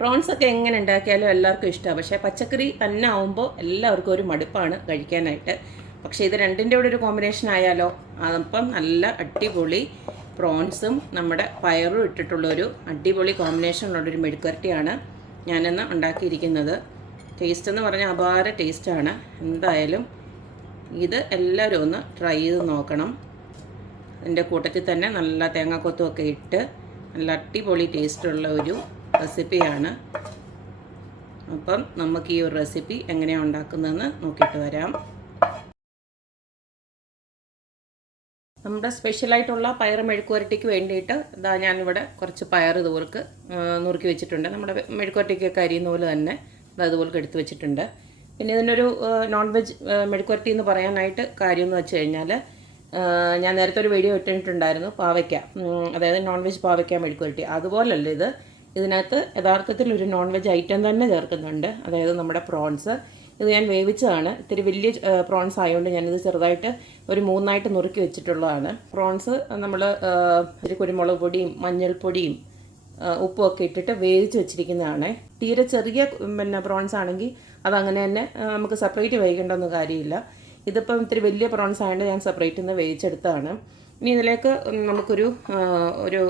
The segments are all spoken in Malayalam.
പ്രോൺസ് ഒക്കെ എങ്ങനെ ഉണ്ടാക്കിയാലും എല്ലാവർക്കും ഇഷ്ടമാണ് പക്ഷേ പച്ചക്കറി തന്നെ ആവുമ്പോൾ എല്ലാവർക്കും ഒരു മടുപ്പാണ് കഴിക്കാനായിട്ട്. പക്ഷേ ഇത് രണ്ടിന്റെ കൂടെ ഒരു കോമ്പിനേഷൻ ആയാലോ അതപ്പം നല്ല അടിപൊളി പ്രോൺസും നമ്മുടെ പയറും ഇട്ടിട്ടുള്ളൊരു അടിപൊളി കോമ്പിനേഷനുള്ളൊരു മെഴുക്കുരട്ടിയാണ് ഞാനിന്ന് ഉണ്ടാക്കിയിരിക്കുന്നത്. ടേസ്റ്റ് എന്ന് പറഞ്ഞാൽ അപാര ടേസ്റ്റാണ് എന്തായാലും ഇത് എല്ലാവരും ഒന്ന് ട്രൈ ചെയ്ത് നോക്കണം. എന്റെ കൂട്ടത്തിൽ തന്നെ നല്ല തേങ്ങാക്കൊത്തുമൊക്കെ ഇട്ട് നല്ല അടിപൊളി ടേസ്റ്റുള്ള ഒരു റെസിപ്പിയാണ്. അപ്പം നമുക്ക് ഈ ഒരു റെസിപ്പി എങ്ങനെയാണ് ഉണ്ടാക്കുന്നതെന്ന് നോക്കിയിട്ട് വരാം. നമ്മുടെ സ്പെഷ്യലായിട്ടുള്ള പയർ മെഴുക്കുവരട്ടിക്ക് വേണ്ടിയിട്ട് ഇതാ ഞാനിവിടെ കുറച്ച് പയർ ഇതുപോലെക്ക് നുറുക്കി വെച്ചിട്ടുണ്ട്. നമ്മുടെ മെഴുക്കുവരട്ടിക്കൊക്കെ അരിയുന്ന പോലെ തന്നെ ഇത് ഇതുപോലെ എടുത്ത് വെച്ചിട്ടുണ്ട്. പിന്നെ ഇതിനൊരു നോൺ വെജ് മെഴുക്കുവരട്ടി എന്ന് പറയാനായിട്ട് കാര്യം എന്ന് വെച്ച് കഴിഞ്ഞാൽ ഞാൻ നേരത്തെ ഒരു വീഡിയോ ഇട്ടിട്ടുണ്ടായിരുന്നു പാവയ്ക്ക. അതായത് നോൺ വെജ് പാവയ്ക്ക മെഴുക്കുവരട്ടി. അതുപോലല്ല ഇത്? ഇതിനകത്ത് യഥാർത്ഥത്തിൽ ഒരു നോൺ വെജ് ഐറ്റം തന്നെ ചേർക്കുന്നുണ്ട്. അതായത് നമ്മുടെ പ്രോൺസ് ഇത് ഞാൻ വേവിച്ചതാണ്. ഇത്തിരി വലിയ പ്രോൺസ് ആയതുകൊണ്ട് ഞാനിത് ചെറുതായിട്ട് ഒരു മൂന്നായിട്ട് നുറുക്കി വെച്ചിട്ടുള്ളതാണ്. പ്രോൺസ് നമ്മൾ ഇത്തിരി കുരുമുളക് പൊടിയും മഞ്ഞൾപ്പൊടിയും ആ, ഉപ്പും ഒക്കെ ഇട്ടിട്ട് വേവിച്ച് വെച്ചിരിക്കുന്നതാണ്. തീരെ ചെറിയ പിന്നെ പ്രോൺസ് ആണെങ്കിൽ അതങ്ങനെ തന്നെ നമുക്ക് സെപ്പറേറ്റ് വേവിക്കേണ്ടൊന്നും കാര്യമില്ല. ഇതിപ്പം ഇത്തിരി വലിയ പ്രോൺസ് ആയതുകൊണ്ട് ഞാൻ സെപ്പറേറ്റ് നിന്ന് വേവിച്ചെടുത്തതാണ്. ഇനി ഇതിലേക്ക് നമുക്കൊരു ഒരു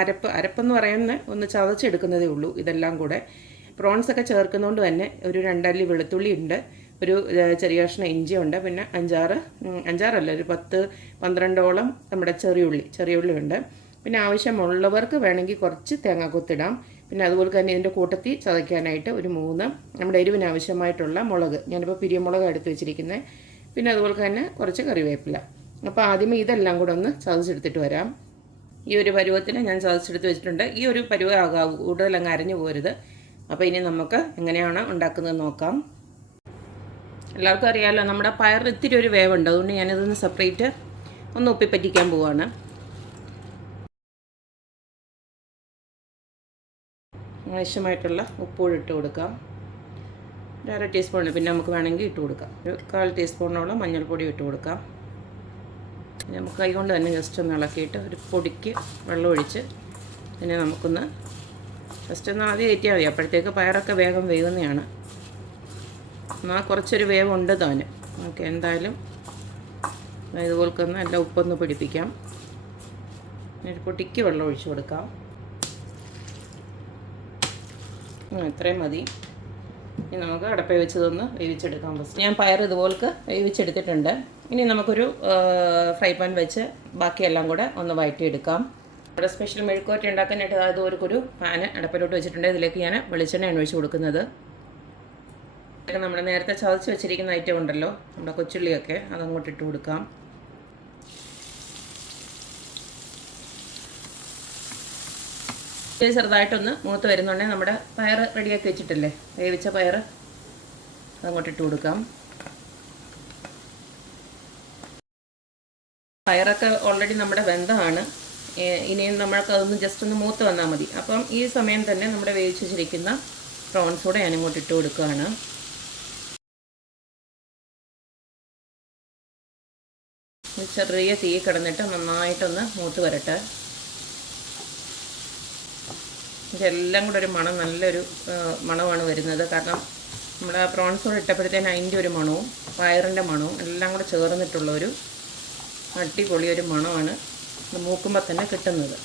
അരപ്പ് അരപ്പെന്ന് പറയുന്ന ഒന്ന് ചതച്ചെടുക്കുന്നതേ ഉള്ളൂ ഇതെല്ലാം കൂടെ. പ്രോൺസ് ഒക്കെ ചേർക്കുന്നതുകൊണ്ട് തന്നെ ഒരു രണ്ടല്ലി വെളുത്തുള്ളി ഉണ്ട് ഒരു ചെറിയ കഷ്ണം ഇഞ്ചി ഉണ്ട് പിന്നെ അഞ്ചാറ് അഞ്ചാറല്ല ഒരു പത്ത് പന്ത്രണ്ടോളം നമ്മുടെ ചെറിയുള്ളി ചെറിയുള്ളി ഉണ്ട്. പിന്നെ ആവശ്യമുള്ളവർക്ക് വേണമെങ്കിൽ കുറച്ച് തേങ്ങ കൊത്തിടാം. പിന്നെ അതുപോലെ തന്നെ ഇതിന്റെ കൂട്ടത്തിൽ ചതയ്ക്കാനായിട്ട് ഒരു മൂന്ന് നമ്മുടെ എരിവിന് ആവശ്യമായിട്ടുള്ള മുളക്. ഞാനിപ്പോൾ പിരിയമുളക് എടുത്ത് വെച്ചിരിക്കുന്നത്. പിന്നെ അതുപോലെ തന്നെ കുറച്ച് കറിവേപ്പില. അപ്പോൾ ആദ്യമേ ഇതെല്ലാം കൂടെ ഒന്ന് ചതച്ചെടുത്തിട്ട് വരാം. ഈ ഒരു പരുവത്തിന് ഞാൻ ചതച്ചെടുത്ത് വെച്ചിട്ടുണ്ട്. ഈ ഒരു പരുവ കൂടുതലങ്ങ് അരഞ്ഞു പോരുത്. അപ്പോൾ ഇനി നമുക്ക് എങ്ങനെയാണ് ഉണ്ടാക്കുന്നത് നോക്കാം. എല്ലാവർക്കും അറിയാമല്ലോ നമ്മുടെ പയർ ഇത്തിരി ഒരു വേവുണ്ട്. അതുകൊണ്ട് ഞാനിതൊന്ന് സെപ്പറേറ്റ് ഒന്ന് ഒപ്പിപ്പറ്റിക്കാൻ പോവാണ്. ആവശ്യമായിട്ടുള്ള ഉപ്പൂടെ ഇട്ട് കൊടുക്കാം. ഒരു അര ടീസ്പൂൺ പിന്നെ നമുക്ക് വേണമെങ്കിൽ ഇട്ട് കൊടുക്കാം. ഒരു കാൽ ടീസ്പൂണോളം മഞ്ഞൾപ്പൊടി ഇട്ട് കൊടുക്കാം. നമുക്ക് കൈകൊണ്ട് തന്നെ ജസ്റ്റ് ഒന്ന് ഇളക്കിയിട്ട് ഒരു പൊടിക്ക് വെള്ളം ഒഴിച്ച് പിന്നെ നമുക്കൊന്ന് ജസ്റ്റ് ഒന്ന് ആദ്യം കയറ്റിയാൽ മതി. അപ്പോഴത്തേക്ക് പയറൊക്കെ വേഗം വേകുന്നതാണ് എന്നാൽ കുറച്ചൊരു വേവുണ്ട് താനും. ഓക്കെ എന്തായാലും ഇതുപോലൊക്കെ ഒന്ന് എല്ലാം ഉപ്പൊന്ന് പിടിപ്പിക്കാം. ഒരു പൊടിക്ക് വെള്ളം ഒഴിച്ചു കൊടുക്കാം. ഇത്രയും മതി. ഇനി നമുക്ക് അടപ്പ വെച്ചതൊന്ന് വേവിച്ചെടുക്കാം ഫസ്റ്റ് ഞാൻ പയർ ഇതുപോലക്ക് വേവിച്ചെടുത്തിട്ടുണ്ട്. ഇനി നമുക്കൊരു ഫ്രൈ പാൻ വെച്ച് ബാക്കിയെല്ലാം കൂടെ ഒന്ന് വഴറ്റിയെടുക്കാം ഇവിടെ സ്പെഷ്യൽ മെഴുക്കുവരട്ടി ഉണ്ടാക്കാനായിട്ട് അതായത് ഒരു പാന് അടപ്പിലോട്ട് വെച്ചിട്ടുണ്ട്. ഇതിലേക്ക് ഞാൻ വെളിച്ചെണ്ണയാണ് ഒഴിച്ച് കൊടുക്കുന്നത്. നമ്മൾ നേരത്തെ ചതച്ച് വെച്ചിരിക്കുന്ന ഐറ്റം ഉണ്ടല്ലോ. നമ്മുടെ കൊച്ചുള്ളിയൊക്കെ അതങ്ങോട്ട് ഇട്ട് കൊടുക്കാം. ചെറുതായിട്ടൊന്ന് മൂത്ത് വരുന്നുണ്ടെങ്കിൽ നമ്മുടെ പയർ റെഡിയാക്കി വെച്ചിട്ടില്ലേ? വേവിച്ച പയർ അതങ്ങോട്ട് ഇട്ട് കൊടുക്കാം. പയറൊക്കെ ഓൾറെഡി നമ്മുടെ വെന്തമാണ് ഇനിയും നമ്മൾക്ക് അതൊന്ന് ജസ്റ്റ് ഒന്ന് മൂത്ത് വന്നാൽ മതി. അപ്പം ഈ സമയം തന്നെ നമ്മുടെ വേവിച്ച് വെച്ചിരിക്കുന്ന പ്രോൺസ് കൂടെ ഞാൻ ഇങ്ങോട്ട് ഇട്ട് കൊടുക്കുകയാണ്. ചെറിയ തീ കിടന്നിട്ട് നന്നായിട്ടൊന്ന് മൂത്ത് വരട്ടെ. ഇതെല്ലാം കൂടെ ഒരു മണം നല്ലൊരു മണമാണ് വരുന്നത്. കാരണം നമ്മുടെ പ്രോൺസ് കൂടെ ഇട്ടപ്പോഴത്തേന് അതിന്റെ ഒരു മണവും പയറിന്റെ മണവും എല്ലാം കൂടെ ചേർന്നിട്ടുള്ള ഒരു അടിപൊളി ഒരു മണമാണ് മൂക്കുമ്പോൾ തന്നെ കിട്ടുന്നത്.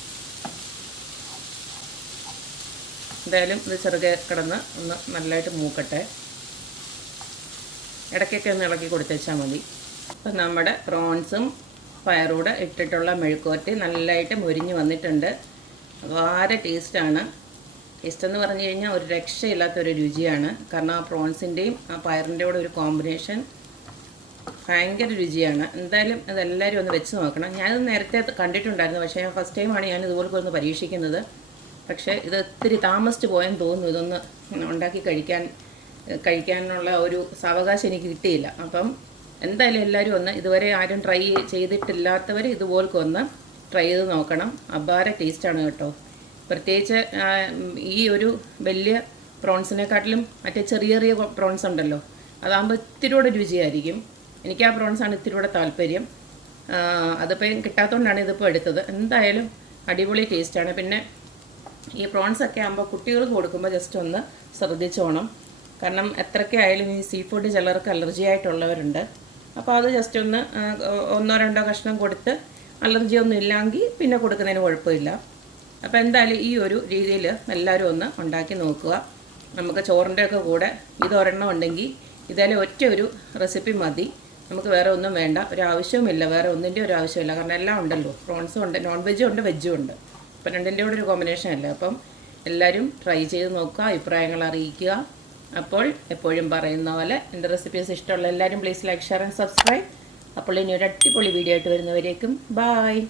എന്തായാലും ഇത് ചെറുകെ കിടന്ന് ഒന്ന് നല്ലതായിട്ട് മൂക്കട്ടെ. ഇടയ്ക്കൊക്കെ ഒന്ന് ഇളക്കി കൊടുത്തേച്ചാൽ മതി. അപ്പം നമ്മുടെ പ്രോൺസും പയറൂടെ ഇട്ടിട്ടുള്ള മെഴുക്കുവരട്ടി നല്ലതായിട്ട് മുരിഞ്ഞ് വന്നിട്ടുണ്ട്. വളരെ ടേസ്റ്റാണ്. ടേസ്റ്റ് എന്ന് പറഞ്ഞു കഴിഞ്ഞാൽ ഒരു രക്ഷയില്ലാത്തൊരു രുചിയാണ്. കാരണം ആ പ്രോൺസിന്റെയും ആ പയറിന്റെ കൂടെ ഒരു കോമ്പിനേഷൻ ഭയങ്കര രുചിയാണ്. എന്തായാലും ഇതെല്ലാവരും ഒന്ന് വെച്ച് നോക്കണം. ഞാനത് നേരത്തെ കണ്ടിട്ടുണ്ടായിരുന്നു. പക്ഷേ ഫസ്റ്റ് ടൈമാണ് ഞാൻ ഇതുപോലെ ഒന്ന് പരീക്ഷിക്കുന്നത്. പക്ഷേ ഇത് ഒത്തിരി താമസിച്ച് പോയെന്ന് തോന്നുന്നു. ഇതൊന്ന് ഉണ്ടാക്കി കഴിക്കാൻ കഴിക്കാനുള്ള ഒരു സാവകാശം എനിക്ക് കിട്ടിയില്ല. അപ്പം എന്തായാലും എല്ലാവരും ഒന്ന് ഇതുവരെ ആരും ട്രൈ ചെയ്തിട്ടില്ലാത്തവർ ഇതുപോലൊക്കെ ഒന്ന് ട്രൈ ചെയ്ത് നോക്കണം. അപാര ടേസ്റ്റാണ് കേട്ടോ. പ്രത്യേകിച്ച് ഈ ഒരു വലിയ പ്രോൺസിനെക്കാട്ടിലും മറ്റേ ചെറിയ ചെറിയ പ്രോൺസ് ഉണ്ടല്ലോ അതാകുമ്പോൾ ഇത്തിരി കൂടെ രുചിയായിരിക്കും. എനിക്ക് ആ പ്രോൺസാണ് ഇത്തിരി കൂടെ താല്പര്യം. അതിപ്പോൾ കിട്ടാത്തതുകൊണ്ടാണ് ഇതിപ്പോൾ എടുത്തത്. എന്തായാലും അടിപൊളി ടേസ്റ്റാണ് പിന്നെ ഈ പ്രോൺസ് ഒക്കെ ആകുമ്പോൾ കുട്ടികൾക്ക് കൊടുക്കുമ്പോൾ ജസ്റ്റ് ഒന്ന് ശ്രദ്ധിച്ചോണം. കാരണം എത്രയൊക്കെ ആയാലും ഈ സീ ഫുഡ് ചിലർക്ക് അലർജി ആയിട്ടുള്ളവരുണ്ട്. അപ്പോൾ അത് ജസ്റ്റ് ഒന്ന് ഒന്നോ രണ്ടോ കഷ്ണം കൊടുത്ത് അലർജി ഒന്നും ഇല്ലെങ്കിൽ പിന്നെ കൊടുക്കുന്നതിന് കുഴപ്പമില്ല. അപ്പോൾ എന്തായാലും ഈ ഒരു രീതിയിൽ എല്ലാവരും ഒന്ന് ഉണ്ടാക്കി നോക്കുക. നമുക്ക് ചോറിന്റെ ഒക്കെ കൂടെ ഇതൊരെണ്ണം ഉണ്ടെങ്കിൽ ഇതായാലും ഒറ്റ ഒരു റെസിപ്പി മതി. നമുക്ക് വേറെ ഒന്നും വേണ്ട. ഒരു ആവശ്യവുമില്ല. വേറെ ഒന്നിന്റെ ഒരു ആവശ്യമില്ല കാരണം എല്ലാം ഉണ്ടല്ലോ. പ്രോൺസും ഉണ്ട് നോൺ വെജും ഉണ്ട് വെജും ഉണ്ട്. അപ്പം രണ്ടിന്റെ കൂടെ ഒരു കോമ്പിനേഷൻ അല്ലേ? അപ്പം എല്ലാവരും ട്രൈ ചെയ്ത് നോക്കുക അഭിപ്രായങ്ങൾ അറിയിക്കുക. അപ്പോൾ എപ്പോഴും പറയുന്ന പോലെ എന്റെ റെസിപ്പീസ് ഇഷ്ടമുള്ള എല്ലാവരും please like share and subscribe അപ്പോൾ ഇനി ഒരു അടിപൊളി വീഡിയോ ആയിട്ട് വരുന്നവരേക്കും ബായ്